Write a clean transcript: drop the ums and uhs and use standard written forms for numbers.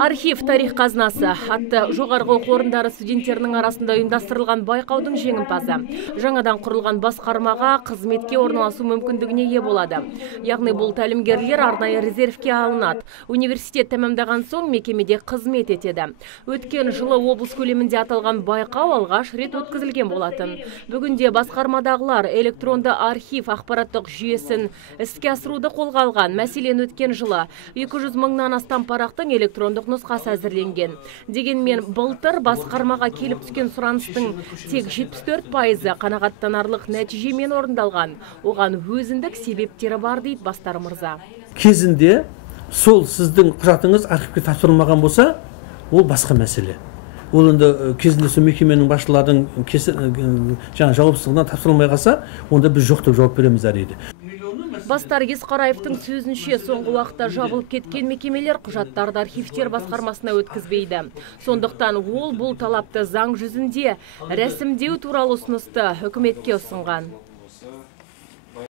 Архив тарих қазынасы атты жоғарғы оқу орындары студенттерінің арасында ұйымдастырылған байқаудың жеңімпазы. Жаңадан құрылған басқармаға қызметке орналасу мүмкіндігіне ие болады. Яғни бұл тәлімгерлер арнайы резервке алынады. Университет тәмамдаған соң мекемеде қызмет етеді. Өткен жылы облыс көлемінде аталған байқау алғаш рет өткізілген болатын. Бүгінде басқармадағылар электронды архив ақпараттық жүйесін іске асыруды қолға алған. Мәселен, өткен жылы 200 мыңнан астам парақтың электрондық нұсқасы әзірленген. Дегенмен былтыр басқармаға келіп түскен сұраныстың тек 74% қанағаттанарлық нәтижемен орындалған. Оған өзіндік себептері бар дейді Бастар мырза. Кезінде сол сіздің құжатыңыз архивке тапсырылмаған болса, ол басқа мәселе. Ол енді кезінде сол мекеменің басшылардың жауапсыздығынан тапсырылмай қалса, онда біз жоқ деп жауап береміз әрине. Бастар Есқараевтың сөзінше, соңғы уақытта жабылып кеткен мекемелер құжаттарды архивтер басқармасына өткізбейді. Сондықтан ол бұл талапты заң жүзінде рәсімдеу туралы ұсынысты үкіметке ұсынған.